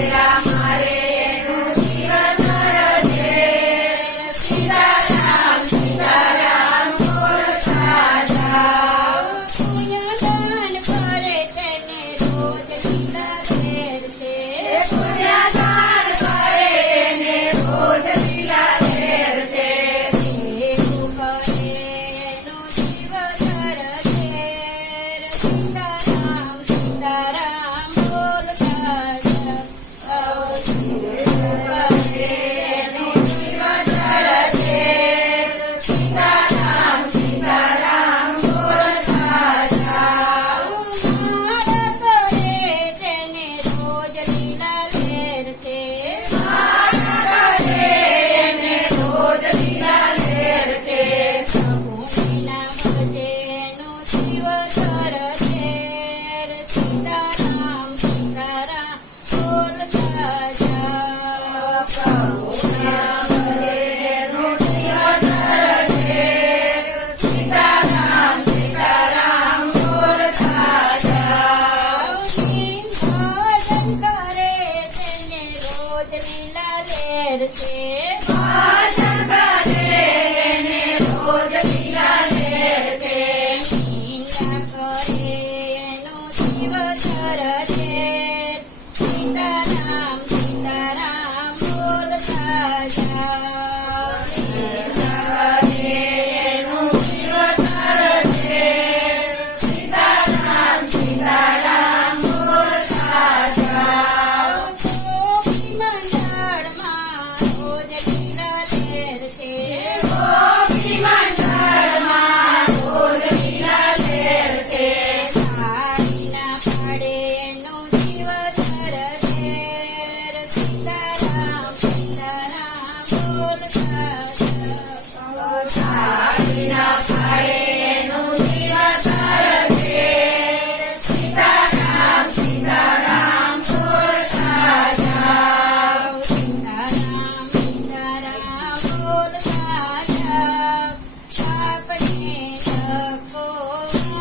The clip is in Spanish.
Yeah. எடுத்து Thank you.